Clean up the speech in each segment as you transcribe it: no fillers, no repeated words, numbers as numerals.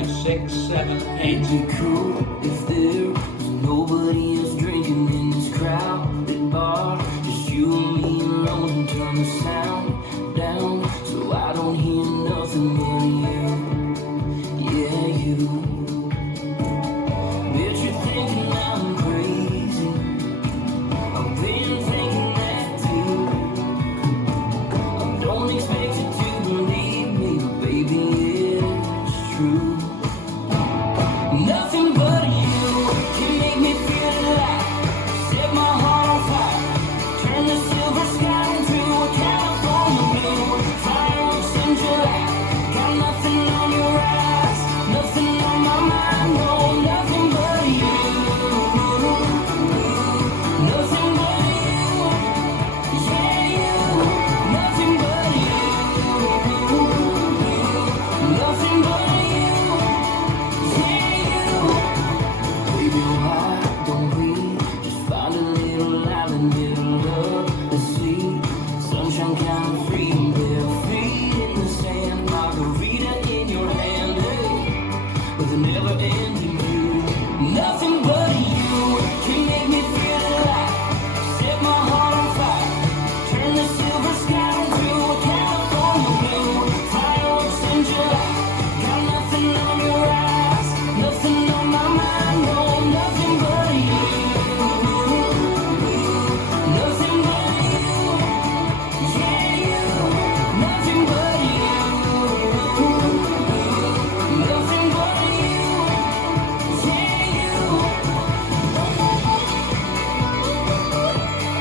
5, 6, 7, 8. It'd be cool if there was nobody else drinking in this crowded bar. Just you and me alone, and turn the sound down so I don't hear nothing but you. Yeah, you. Bet you're thinking I'm crazy. I've been thinking that too. I don't expect you to believe me, but baby, it's true. Nothing but you can make me feel alive. Set my heart on fire. Turn the silver sky into a California blue. Fireworks in July. Got nothing on your eyes, nothing on my mind. No, nothing but you. Nothing but you. Yeah, you. Nothing but you. Nothing but you. Baby, why don't we just find a little island, middle of the sea? Sunshine, kind of freedom, bare feet in the sand, margarita in your hand, hey, with a never-ending view. Nothing but you can make me feel alive. Set my heart on fire. Turn the silver sky into a California blue. Fireworks in July. Got nothing on your eyes, nothing on my mind. No, nothing but you. Nothing but you. Yeah, you. Nothing but you. Nothing but you.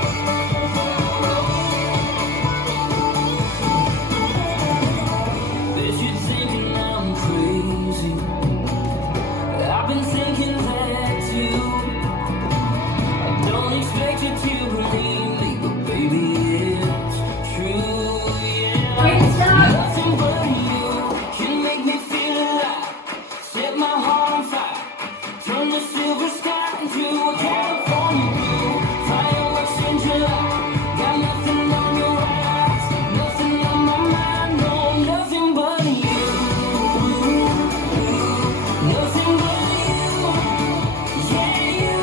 Yeah, you. Bet you're thinking I'm crazy. I've been thinking that too. I don't expect you to believe me, but baby, it's true, yeah. Nothing but you can make me feel alive. Set my heart on fire. Turn the silver sky into a California blue. Fireworks in July. Got nothing on your eyes, nothing on my mind. No, nothing but you. Nothing but you. Yeah, you.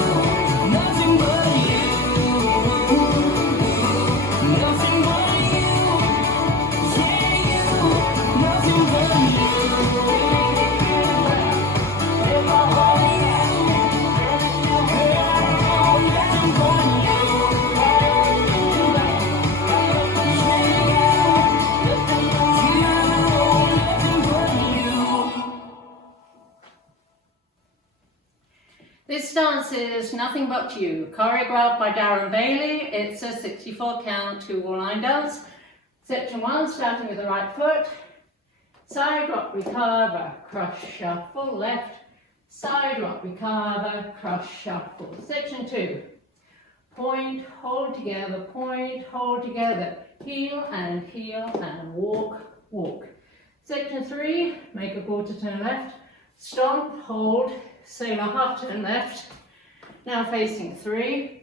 Nothing but you. Nothing but you. Yeah, you. Nothing but you. If I want you, girl, nothing but This dance is Nothing But You, choreographed by Darren Bailey. It's a 64 count 2-wall line dance. Section 1, starting with the right foot. Side rock, recover, cross shuffle, left. Side rock, recover, cross shuffle. Section 2, point, hold together, heel and walk, walk. Section 3, make a quarter turn left, stomp, hold, sailor half turn left, now facing 3,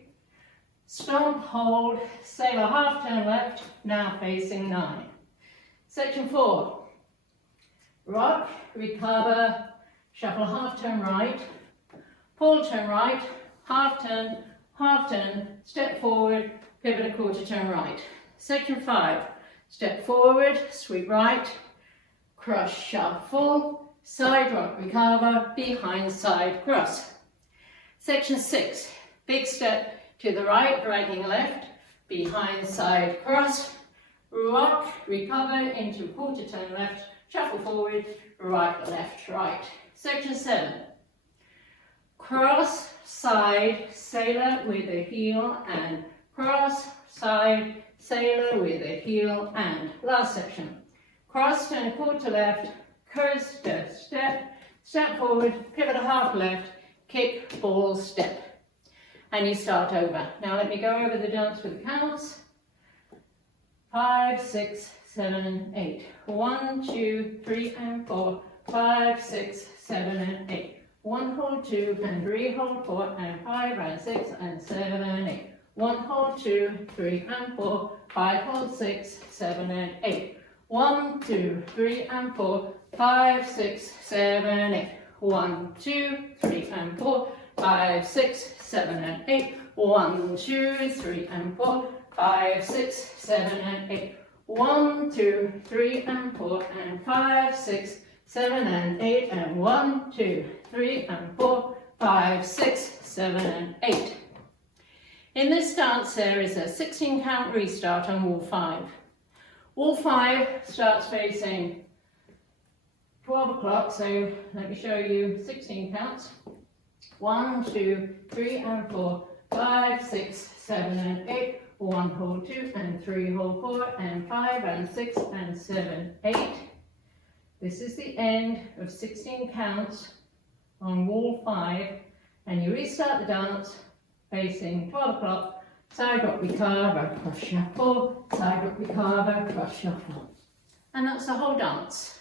stomp, hold, sailor half turn left, now facing 9. Section 4, rock, recover, shuffle half turn right, pull turn right, half turn, step forward, pivot a quarter turn right. Section 5, step forward, sweep right, cross shuffle, side rock, recover, behind side cross. Section 6, big step to the right, dragging left, behind side cross, rock, recover into quarter turn left, shuffle forward, right, left, right. Section 7, cross, side, sailor with a heel and cross, side, sailor with a heel and. Last section, cross, turn quarter left, coaster, step forward, pivot a half left, kick, ball, step. And you start over. Now let me go over the dance with the counts. 5, 6, 7, 8. 1, 2, 3 and 4. 5, 6, 7 and 8. 1, hold 2 and 3, hold 4 and 5 and 6 and 7 and 8. 1, hold 2, 3 and 4. 5, hold 6, 7 and 8. 1, 2, 3 and 4. 5, 6, 7, 8. 1, 2, 3 and 4, 5, 6, 7 and 8. 1, 2, 3 and 4, 5, 6, 7 and 8. 1, 2, 3 and 4 and 5, 6, 7 and 8 and 1, 2, 3 and 4, 5, 6, 7 and 8. In this dance there is a 16 count restart on wall 5. Wall 5 starts facing 12 o'clock, so let me show you 16 counts. 1, 2, 3 and 4, 5, 6, 7 and 8. 1 hold 2 and 3 hold 4 and 5 and 6 and 7, 8. This is the end of 16 counts on wall 5, and you restart the dance facing 12 o'clock, side rock recover, cross shuffle, side rock recover, cross shuffle. And that's the whole dance.